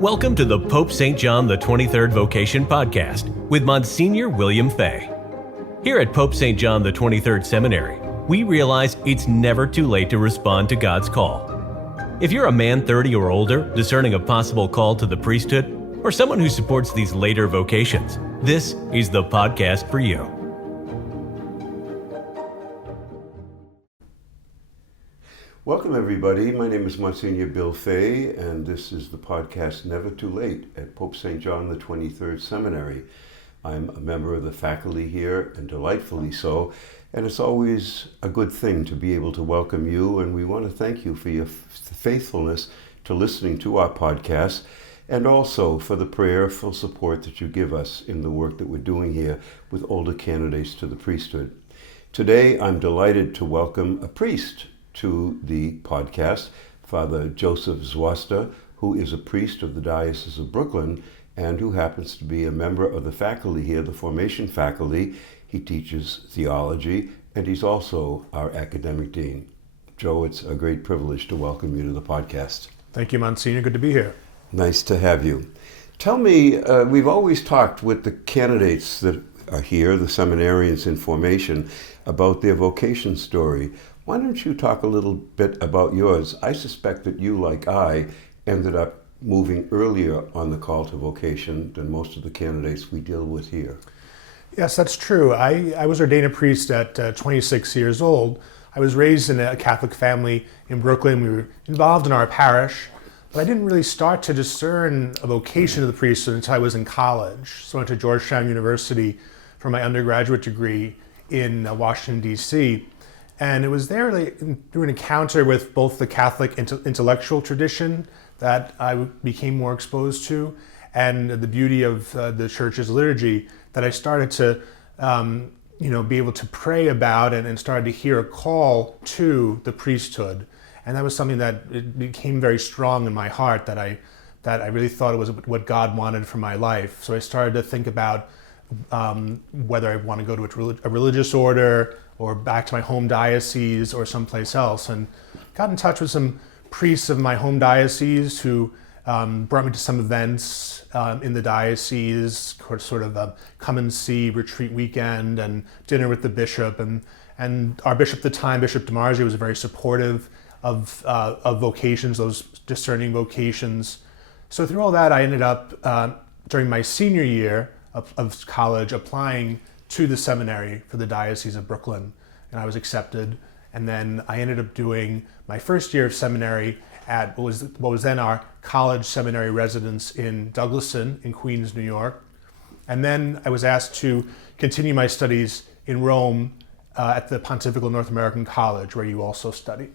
Welcome to the Pope St. John the 23rd Vocation Podcast with Msgr William Fay. Here at Pope St. John the 23rd Seminary, we realize it's never too late to respond to God's call. If you're a man 30 or older discerning a possible call to the priesthood, or someone who supports these later vocations, this is the podcast for you. Welcome everybody, my name is Msgr Bill Fay, and this is the podcast Never Too Late at Pope St. John the 23rd Seminary. I'm a member of the faculty here, and delightfully so, and it's always a good thing to be able to welcome you, and we want to thank you for your faithfulness to listening to our podcast, and also for the prayerful support that you give us in the work that we're doing here with older candidates to the priesthood. Today, I'm delighted to welcome a priest to the podcast, Father Joseph Zwosta, who is a priest of the Diocese of Brooklyn and who happens to be a member of the faculty here, the formation faculty. He teaches theology, and he's also our academic dean. Joe, it's a great privilege to welcome you to the podcast. Thank you, Monsignor. Good to be here. Nice to have you. Tell me, we've always talked with the candidates that are here, the seminarians in formation, about their vocation story. Why don't you talk a little bit about yours? I suspect that you, like I, ended up moving earlier on the call to vocation than most of the candidates we deal with here. Yes, that's true. I was ordained a priest at 26 years old. I was raised in a Catholic family in Brooklyn. We were involved in our parish, but I didn't really start to discern a vocation to the priesthood until I was in college. So I went to Georgetown University for my undergraduate degree in Washington, D.C., and it was there through an encounter with both the Catholic intellectual tradition that I became more exposed to and the beauty of the church's liturgy that I started to be able to pray about and started to hear a call to the priesthood. And that was something that it became very strong in my heart that I really thought it was what God wanted for my life. So I started to think about whether I want to go to a religious order or back to my home diocese or someplace else, and got in touch with some priests of my home diocese who brought me to some events in the diocese, sort of a come and see retreat weekend and dinner with the bishop, and our bishop at the time, Bishop DiMarzio, was very supportive of vocations, those discerning vocations. So through all that, I ended up during my senior year of college applying to the seminary for the Diocese of Brooklyn, and I was accepted. And then I ended up doing my first year of seminary at what was then our college seminary residence in Douglaston in Queens, New York. And then I was asked to continue my studies in Rome at the Pontifical North American College, where you also studied.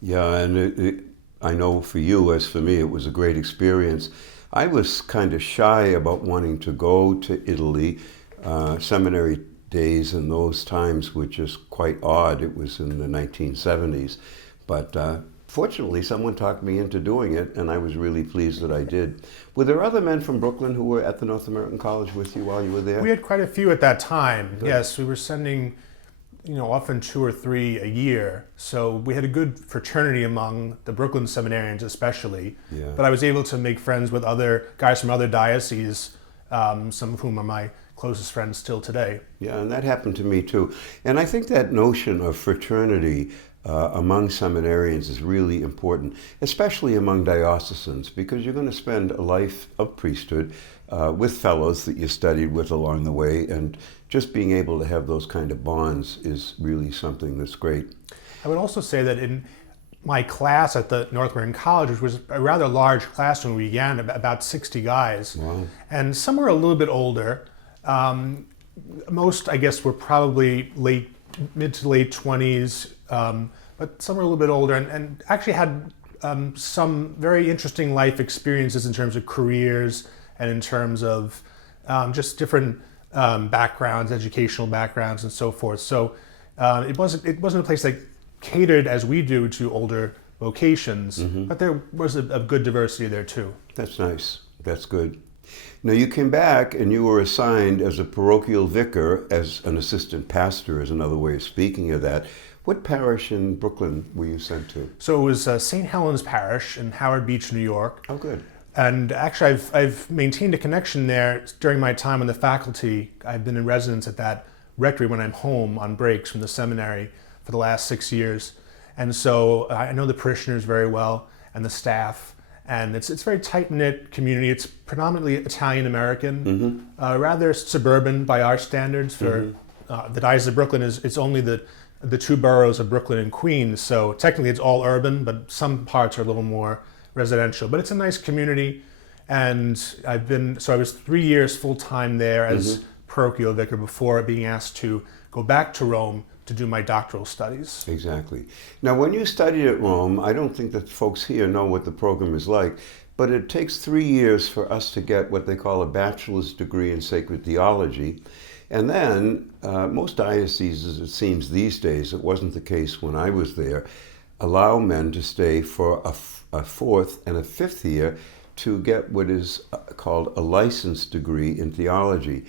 Yeah, and I know for you, as for me, it was a great experience. I was kind of shy about wanting to go to Italy. Seminary days in those times were just quite odd. It was in the 1970s. But fortunately, someone talked me into doing it, and I was really pleased that I did. Were there other men from Brooklyn who were at the North American College with you while you were there? We had quite a few at that time. Good. Yes, we were sending often 2 or 3 a year. So we had a good fraternity among the Brooklyn seminarians especially. Yeah. But I was able to make friends with other guys from other dioceses, some of whom are my closest friends still today. Yeah, and that happened to me too. And I think that notion of fraternity among seminarians is really important, especially among diocesans, because you're going to spend a life of priesthood with fellows that you studied with along the way, and just being able to have those kind of bonds is really something that's great. I would also say that in my class at the North American College, which was a rather large class when we began, about 60 guys, Wow. And some were a little bit older. Most, I guess, were probably mid to late 20s, but some were a little bit older and actually had some very interesting life experiences in terms of careers and in terms of just different backgrounds, educational backgrounds, and so forth. So it wasn't a place that catered as we do to older vocations, but there was a good diversity there too. That's nice. That's good. Now you came back and you were assigned as a parochial vicar, as an assistant pastor is another way of speaking of that, What parish in Brooklyn were you sent to? So it was St. Helens Parish in Howard Beach, New York. Oh, good. And actually, I've maintained a connection there during my time on the faculty. I've been in residence at that rectory when I'm home on breaks from the seminary for the last 6 years. And so I know the parishioners very well and the staff. And it's a very tight-knit community. It's predominantly Italian-American, rather suburban by our standards. For the Diocese of Brooklyn, it's only the two boroughs of Brooklyn and Queens. So technically it's all urban, but some parts are a little more residential. But it's a nice community. And I was 3 years full-time there as parochial vicar before being asked to go back to Rome to do my doctoral studies. Exactly. Now, when you studied at Rome, I don't think that folks here know what the program is like, but it takes 3 years for us to get what they call a bachelor's degree in sacred theology. And then most dioceses, it seems these days, it wasn't the case when I was there, allow men to stay for a fourth and a fifth year to get what is called a licensed degree in theology.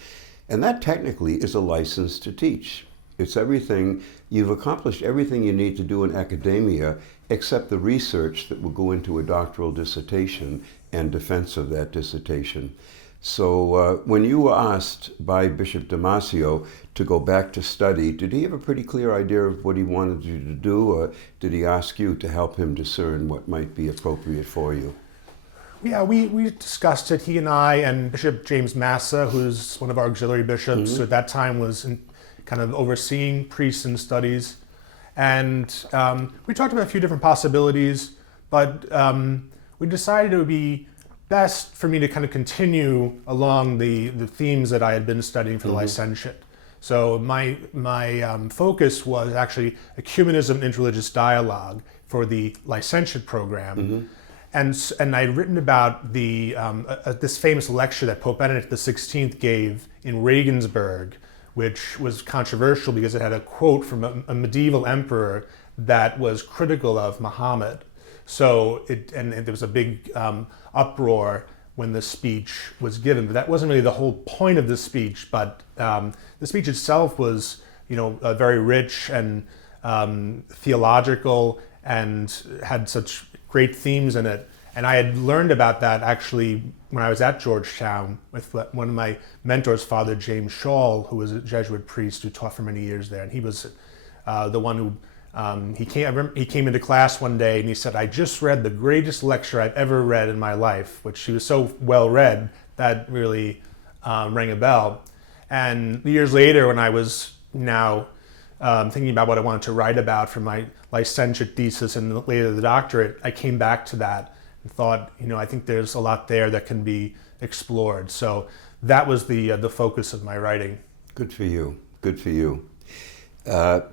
And that technically is a license to teach. It's everything, you've accomplished everything you need to do in academia except the research that will go into a doctoral dissertation and defense of that dissertation. So when you were asked by Bishop Damasio to go back to study, did he have a pretty clear idea of what he wanted you to do, or did he ask you to help him discern what might be appropriate for you? Yeah, we discussed it, he and I, and Bishop James Massa, who's one of our auxiliary bishops, who at that time was kind of overseeing priests and studies. And we talked about a few different possibilities, but we decided it would be best for me to kind of continue along the themes that I had been studying for the licentiate. So my focus was actually ecumenism and interreligious dialogue for the licentiate program. And I'd written about this famous lecture that Pope Benedict XVI gave in Regensburg, which was controversial because it had a quote from a medieval emperor that was critical of Muhammad. So there was a big uproar when the speech was given. But that wasn't really the whole point of the speech. But the speech itself was, very rich and theological and had such great themes in it. And I had learned about that actually when I was at Georgetown with one of my mentors, Father James Shaw, who was a Jesuit priest who taught for many years there. And he was the one who, he came into class one day and he said, "I just read the greatest lecture I've ever read in my life," which she was so well read that really rang a bell. And years later, when I was now thinking about what I wanted to write about for my licentiate thesis and later the doctorate, I came back to that and thought, I think there's a lot there that can be explored. So that was the focus of my writing. Good for you. Good for you.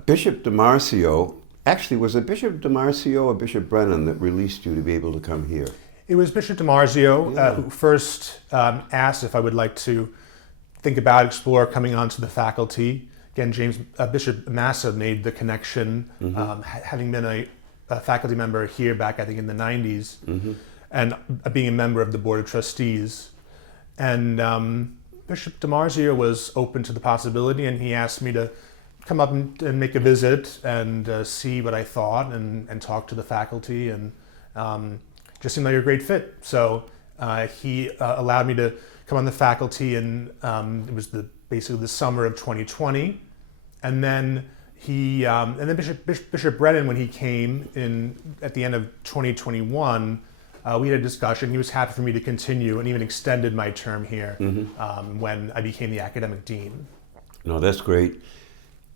Bishop Damasio, actually, was it Bishop Damasio or Bishop Brennan that released you to be able to come here? It was Bishop Damasio who first asked if I would like to think about, explore coming onto the faculty. Again, Bishop Massa made the connection, having been a faculty member here back, I think, in the 90s, and being a member of the Board of Trustees. And Bishop Damasio was open to the possibility, and he asked me to come up and make a visit and see what I thought and talk to the faculty, and just seemed like a great fit. So he allowed me to come on the faculty, and it was basically the summer of 2020. And then Bishop Brennan, when he came in at the end of 2021, we had a discussion. He was happy for me to continue and even extended my term here when I became the academic dean. No, that's great.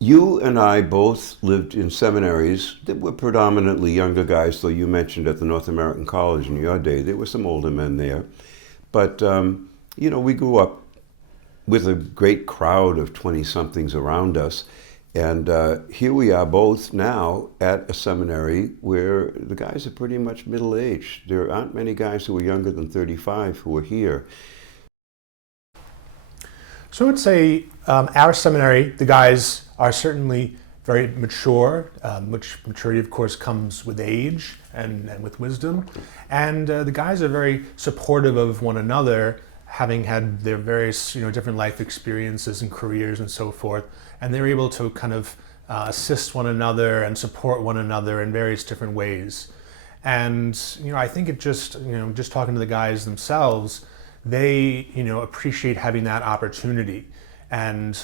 You and I both lived in seminaries that were predominantly younger guys, though you mentioned at the North American College in your day, there were some older men there. But, we grew up with a great crowd of 20-somethings around us. And here we are both now at a seminary where the guys are pretty much middle-aged. There aren't many guys who are younger than 35 who are here. So I would say our seminary, the guys are certainly very mature, which maturity, of course, comes with age and with wisdom. And the guys are very supportive of one another, having had their various different life experiences and careers and so forth. And they're able to kind of assist one another and support one another in various different ways. And, I think it just, just talking to the guys themselves, they, appreciate having that opportunity. And,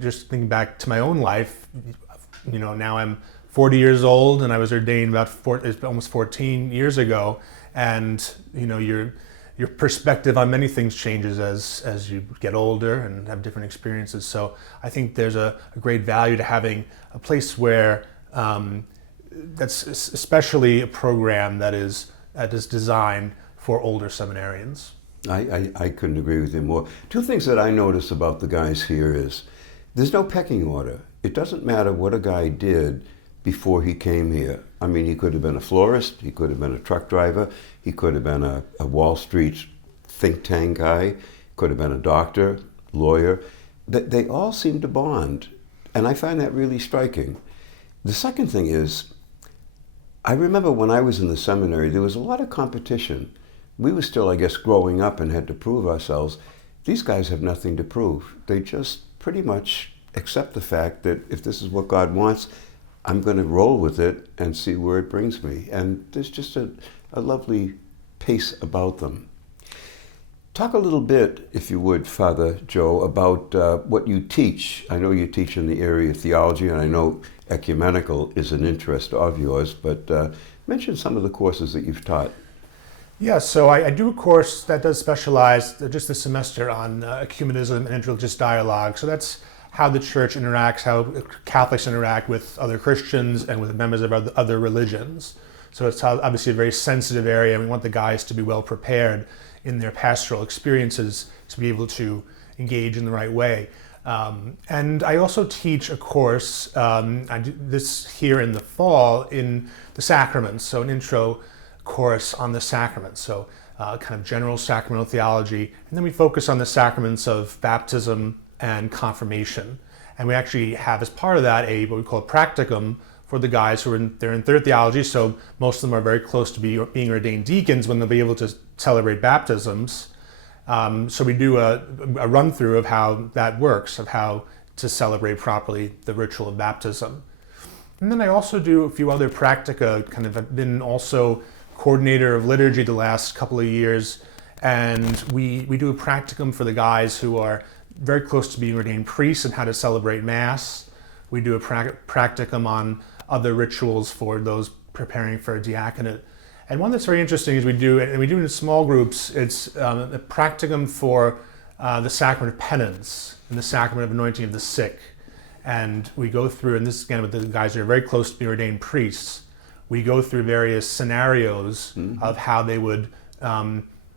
just thinking back to my own life, now I'm 40 years old and I was ordained almost 14 years ago. And, your perspective on many things changes as you get older and have different experiences. So I think there's a great value to having a place where that's especially a program that is designed for older seminarians. I couldn't agree with you more. Two things that I notice about the guys here is there's no pecking order. It doesn't matter what a guy did before he came here. I mean, he could have been a florist, he could have been a truck driver, he could have been a Wall Street think tank guy, could have been a doctor, lawyer. They all seem to bond, and I find that really striking. The second thing is, I remember when I was in the seminary, there was a lot of competition. We were still, I guess, growing up and had to prove ourselves. These guys have nothing to prove. They just pretty much accept the fact that if this is what God wants, I'm going to roll with it and see where it brings me. And there's just a lovely pace about them. Talk a little bit, if you would, Father Joe, about what you teach. I know you teach in the area of theology, and I know ecumenical is an interest of yours, but mention some of the courses that you've taught. Yeah, so I do a course that does specialize just this semester on ecumenism and interreligious dialogue. So that's how the church interacts, how Catholics interact with other Christians and with members of other religions. So it's obviously a very sensitive area, and we want the guys to be well prepared in their pastoral experiences to be able to engage in the right way. And I also teach a course, I do this here in the fall, in the sacraments, so an intro course on the sacraments, so kind of general sacramental theology, and then we focus on the sacraments of baptism and confirmation. And we actually have, as part of that, what we call a practicum for the guys who are they're in third theology, so most of them are very close to being ordained deacons when they'll be able to celebrate baptisms. So we do a run through of how that works, of how to celebrate properly the ritual of baptism. And then I also do a few other practica, kind of have been also coordinator of liturgy the last couple of years, and we do a practicum for the guys who are very close to being ordained priests and how to celebrate Mass. We do a practicum on other rituals for those preparing for a diaconate. And one that's very interesting is we do it in small groups. It's a practicum for the sacrament of penance and the sacrament of anointing of the sick. And we go through, and this again with the guys who are very close to being ordained priests, we go through various scenarios of how they would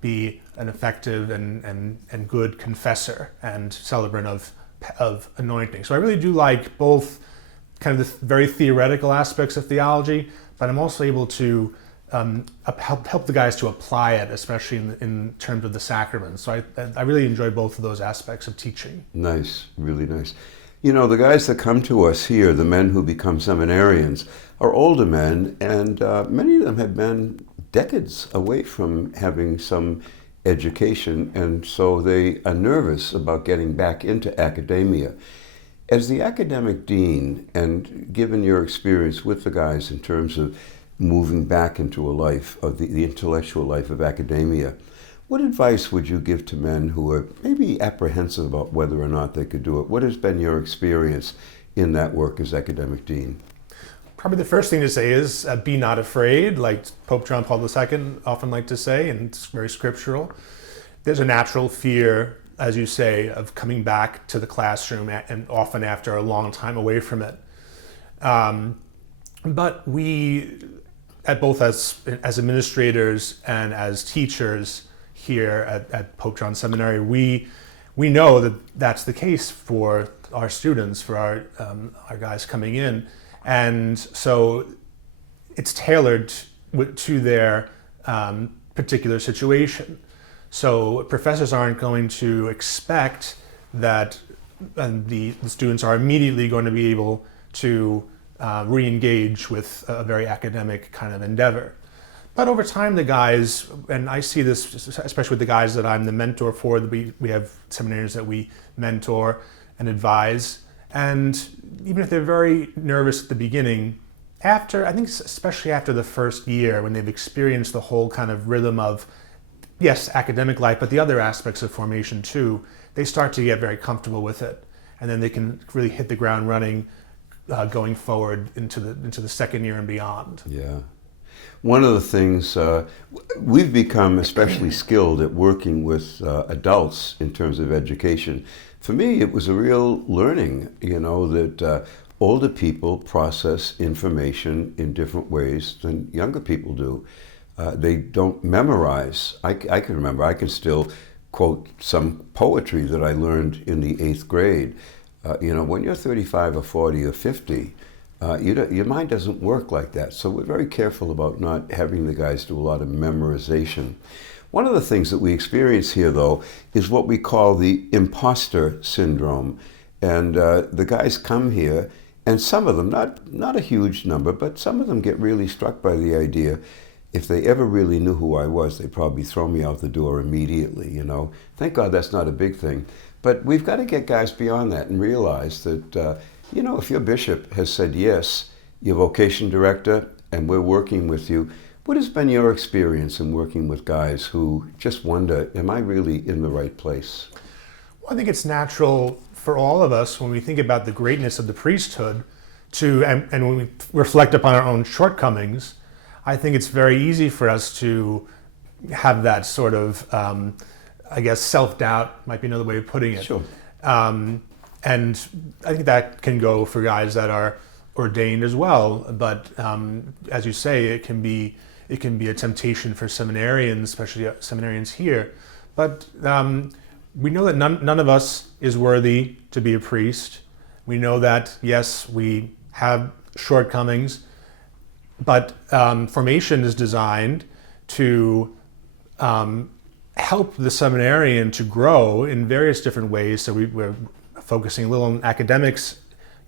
be an effective and good confessor and celebrant of anointing. So I really do like both kind of the very theoretical aspects of theology, but I'm also able to help the guys to apply it, especially in terms of the sacraments. So I really enjoy both of those aspects of teaching. Nice, really nice. You know, the guys that come to us here, the men who become seminarians, are older men, and many of them have been decades away from having some education, and so they are nervous about getting back into academia. As the academic dean, and given your experience with the guys in terms of moving back into a life of the intellectual life of academia, what advice would you give to men who are maybe apprehensive about whether or not they could do it? What has been your experience in that work as academic dean? Probably the first thing to say is be not afraid, like Pope John Paul II often liked to say, and it's very scriptural. There's a natural fear, as you say, of coming back to the classroom, and often after a long time away from it. But we, both as administrators and as teachers here at Pope John Seminary, we know that that's the case for our students, for our guys coming in. And so it's tailored to their particular situation. So professors aren't going to expect that the students are immediately going to be able to re-engage with a very academic kind of endeavor. But over time, the guys, and I see this especially with the guys that I'm the mentor for, we have seminarians that we mentor and advise, And even if they're very nervous at the beginning, I think especially after the first year, when they've experienced the whole kind of rhythm of, yes, academic life, but the other aspects of formation too, they start to get very comfortable with it. And then they can really hit the ground running going forward into the second year and beyond. Yeah. One of the things, we've become especially skilled at working with adults in terms of education. For me, it was a real learning, that older people process information in different ways than younger people do. They don't memorize. I can remember, I can still quote some poetry that I learned in the 8th grade. When you're 35 or 40 or 50, your mind doesn't work like that. So we're very careful about not having the guys do a lot of memorization. One of the things that we experience here, though, is what we call the imposter syndrome. And the guys come here, and some of them, not a huge number, but some of them get really struck by the idea, if they ever really knew who I was, they'd probably throw me out the door immediately, Thank God that's not a big thing. But we've got to get guys beyond that and realize that, if your bishop has said yes, your vocation director, and we're working with you, what has been your experience in working with guys who just wonder, am I really in the right place? Well, I think it's natural for all of us when we think about the greatness of the priesthood and when we reflect upon our own shortcomings, I think it's very easy for us to have that sort of, self-doubt might be another way of putting it. Sure. And I think that can go for guys that are ordained as well. But as you say, it can be a temptation for seminarians, especially seminarians here. But we know that none of us is worthy to be a priest. We know that, yes, we have shortcomings, but formation is designed to help the seminarian to grow in various different ways. So we're focusing a little on academics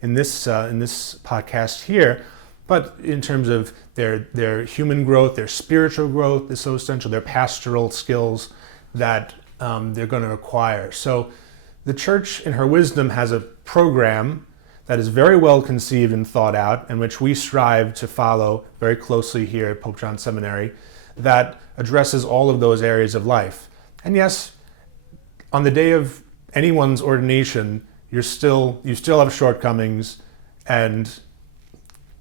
in this podcast here, but in terms of their human growth, their spiritual growth is so essential, their pastoral skills that they're going to acquire. So the Church, in her wisdom, has a program that is very well conceived and thought out, and which we strive to follow very closely here at Pope John Seminary, that addresses all of those areas of life. And yes, on the day of anyone's ordination, you still have shortcomings, and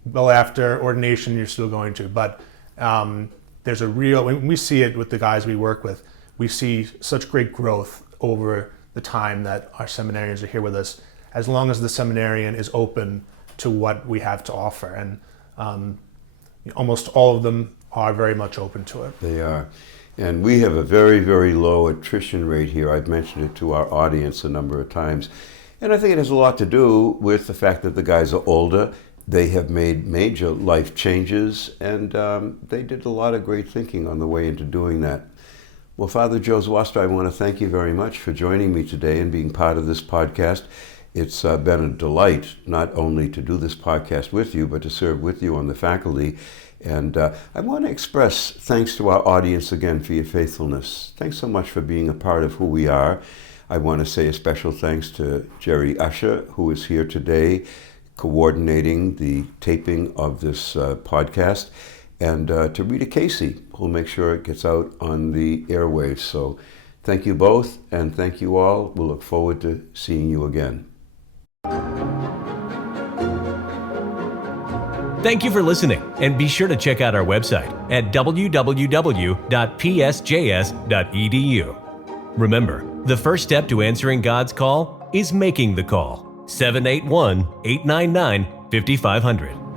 well, after ordination, you're still going to. But there's when we see it with the guys we work with, we see such great growth over the time that our seminarians are here with us, as long as the seminarian is open to what we have to offer. And almost all of them are very much open to it. They are. And we have a very, very low attrition rate here. I've mentioned it to our audience a number of times. And I think it has a lot to do with the fact that the guys are older. They have made major life changes, and they did a lot of great thinking on the way into doing that. Well, Father Joe Zwosta, I want to thank you very much for joining me today and being part of this podcast. It's been a delight not only to do this podcast with you, but to serve with you on the faculty. And I want to express thanks to our audience again for your faithfulness. Thanks so much for being a part of who we are. I want to say a special thanks to Jerry Usher, who is here today coordinating the taping of this podcast, and to Rita Casey, who'll make sure it gets out on the airwaves. So thank you both, and thank you all. We'll look forward to seeing you again. Thank you for listening, and be sure to check out our website at www.psjs.edu. Remember, the first step to answering God's call is making the call. 781-899-5500.